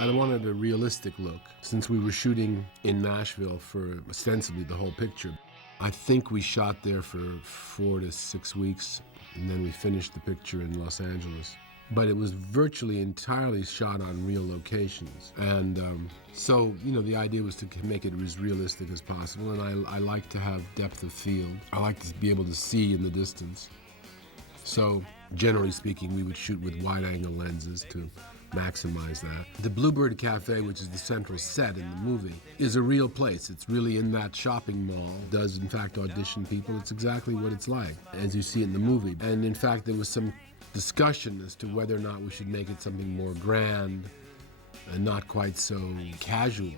I wanted a realistic look. Since we were shooting in Nashville for ostensibly the whole picture, I think we shot there for 4 to 6 weeks, and then we finished the picture in Los Angeles. But it was virtually entirely shot on real locations. And so, the idea was to make it as realistic as possible, and I like to have depth of field. I like to be able to see in the distance. So, generally speaking, we would shoot with wide-angle lenses to maximize that. The Bluebird Cafe, which is the central set in the movie, is a real place. It's really in that shopping mall. It does, in fact, audition people. It's exactly what it's like, as you see it in the movie. And, in fact, there was some discussion as to whether or not we should make it something more grand and not quite so casual.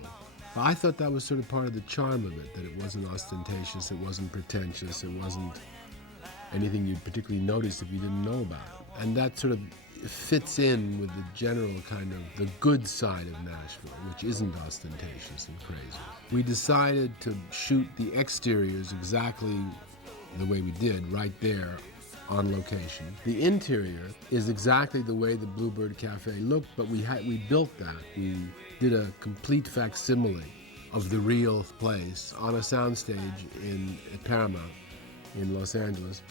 But I thought that was sort of part of the charm of it, that it wasn't ostentatious, it wasn't pretentious, it wasn't anything you'd particularly notice if you didn't know about it. And that sort of fits in with the general kind of the good side of Nashville, which isn't ostentatious and crazy. We decided to shoot the exteriors exactly the way we did, right there on location. The interior is exactly the way the Bluebird Cafe looked, but we built that. We did a complete facsimile of the real place on a soundstage at Paramount in Los Angeles.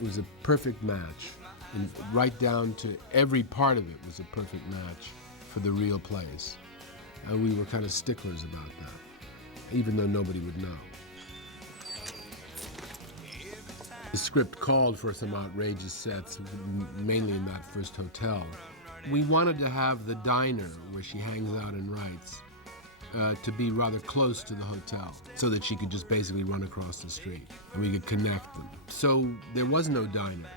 It was a perfect match. And right down to every part of it was a perfect match for the real place. And we were kind of sticklers about that, even though nobody would know. The script called for some outrageous sets, mainly in that first hotel. We wanted to have the diner where she hangs out and writes to be rather close to the hotel, so that she could just basically run across the street and we could connect them. So there was no diner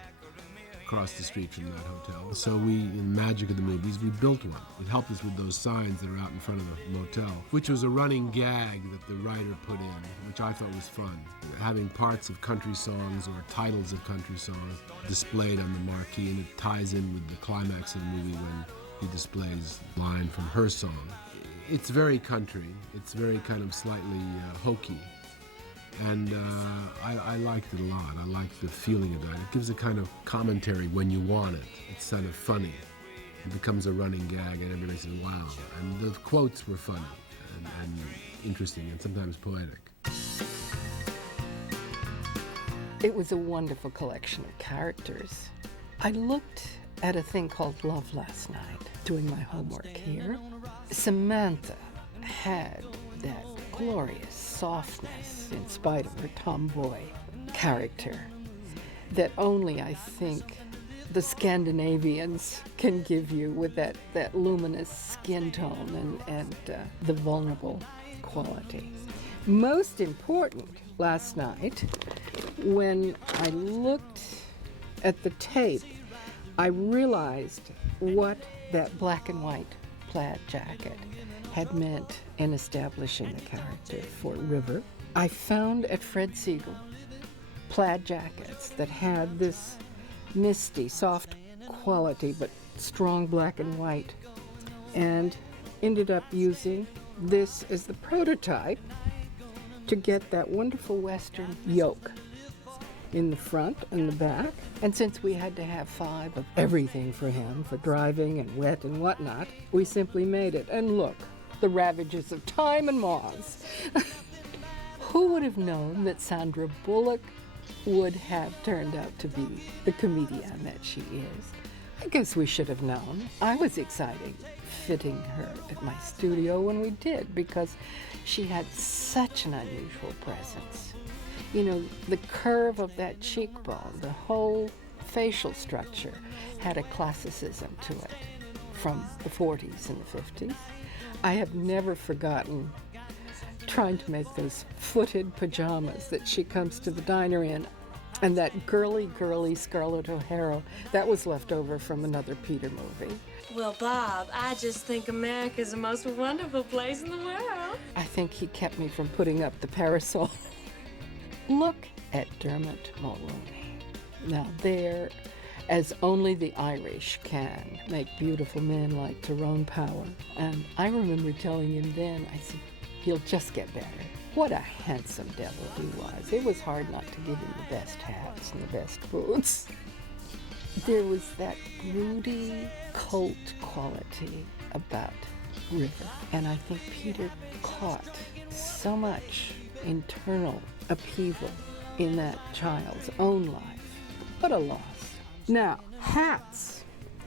across the street from that hotel. So we, in the magic of the movies, we built one. It helped us with those signs that are out in front of the motel, which was a running gag that the writer put in, which I thought was fun. Having parts of country songs or titles of country songs displayed on the marquee, and it ties in with the climax of the movie when he displays a line from her song. It's very country. It's very kind of slightly hokey. And I liked it a lot. I liked the feeling of that. It gives a kind of commentary when you want it. It's kind of funny. It becomes a running gag, and everybody says, wow. And the quotes were funny and interesting and sometimes poetic. It was a wonderful collection of characters. I looked at a thing called Love last night, doing my homework here. Samantha had that glorious softness in spite of her tomboy character that only, I think, the Scandinavians can give you with that luminous skin tone and the vulnerable quality. Most important, last night, when I looked at the tape, I realized what that black and white plaid jacket had meant in establishing the character for River. I found at Fred Segal plaid jackets that had this misty, soft quality but strong black and white, and ended up using this as the prototype to get that wonderful Western yoke in the front and the back. And since we had to have 5 of everything for him, for driving and wet and whatnot, we simply made it. And look, the ravages of time and moths. Who would have known that Sandra Bullock would have turned out to be the comedian that she is? I guess we should have known. I was excited fitting her at my studio when we did, because she had such an unusual presence. You know, the curve of that cheekbone, the whole facial structure had a classicism to it from the 40s and the 50s. I have never forgotten trying to make those footed pajamas that she comes to the diner in, and that girly Scarlett O'Hara that was left over from another Peter movie. Well, Bob, I just think America's the most wonderful place in the world. I think he kept me from putting up the parasol. Look at Dermot Mulroney. Now there, as only the Irish can, make beautiful men like Tyrone Power. And I remember telling him then, I said, he'll just get better. What a handsome devil he was. It was hard not to give him the best hats and the best boots. There was that broody cult quality about River. And I think Peter caught so much internal upheaval in that child's own life. What a loss. Now, hats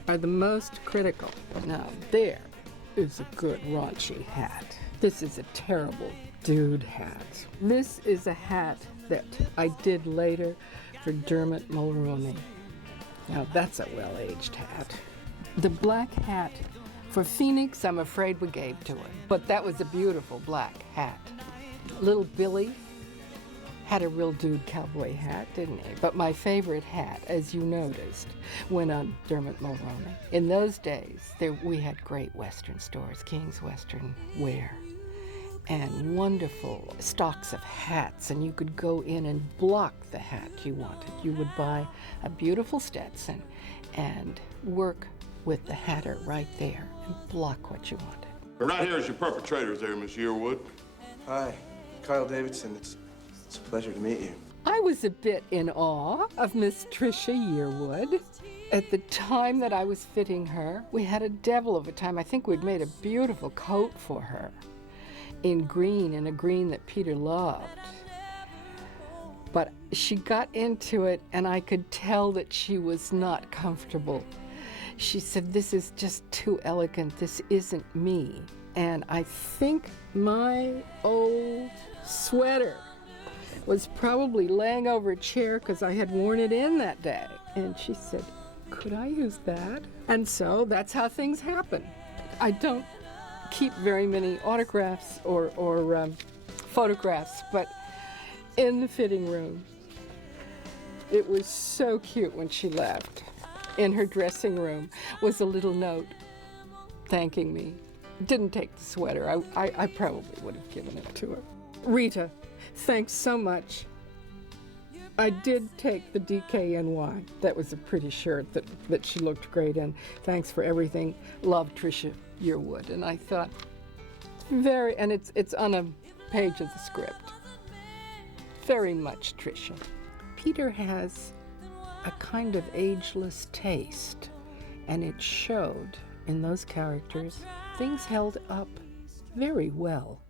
are the most critical. Now, there is a good raunchy hat. This is a terrible dude hat. This is a hat that I did later for Dermot Mulroney. Now, that's a well-aged hat. The black hat for Phoenix, I'm afraid we gave to her, but that was a beautiful black hat. Little Billy had a real dude cowboy hat, didn't he? But my favorite hat, as you noticed, went on Dermot Mulroney. In those days, we had great Western stores, King's Western Wear, and wonderful stocks of hats, and you could go in and block the hat you wanted. You would buy a beautiful Stetson and work with the hatter right there and block what you wanted. Right here is your perpetrators there, Miss Yearwood. Hi, Kyle Davidson. It's a pleasure to meet you. I was a bit in awe of Miss Tricia Yearwood. At the time that I was fitting her, we had a devil of a time. I think we'd made a beautiful coat for her in green, in a green that Peter loved. But she got into it, and I could tell that she was not comfortable. She said, "This is just too elegant. This isn't me." And I think my old sweater was probably laying over a chair because I had worn it in that day. And she said, "Could I use that?" And so that's how things happen. I don't keep very many autographs or photographs, but in the fitting room, it was so cute when she left. In her dressing room was a little note thanking me. Didn't take the sweater. I probably would have given it to her. Rita, thanks so much. I did take the DKNY. That was a pretty shirt that she looked great in. Thanks for everything. Love, Tricia Yearwood. And I thought, and it's on a page of the script. Very much Tricia. Peter has a kind of ageless taste, and it showed in those characters. Things held up very well.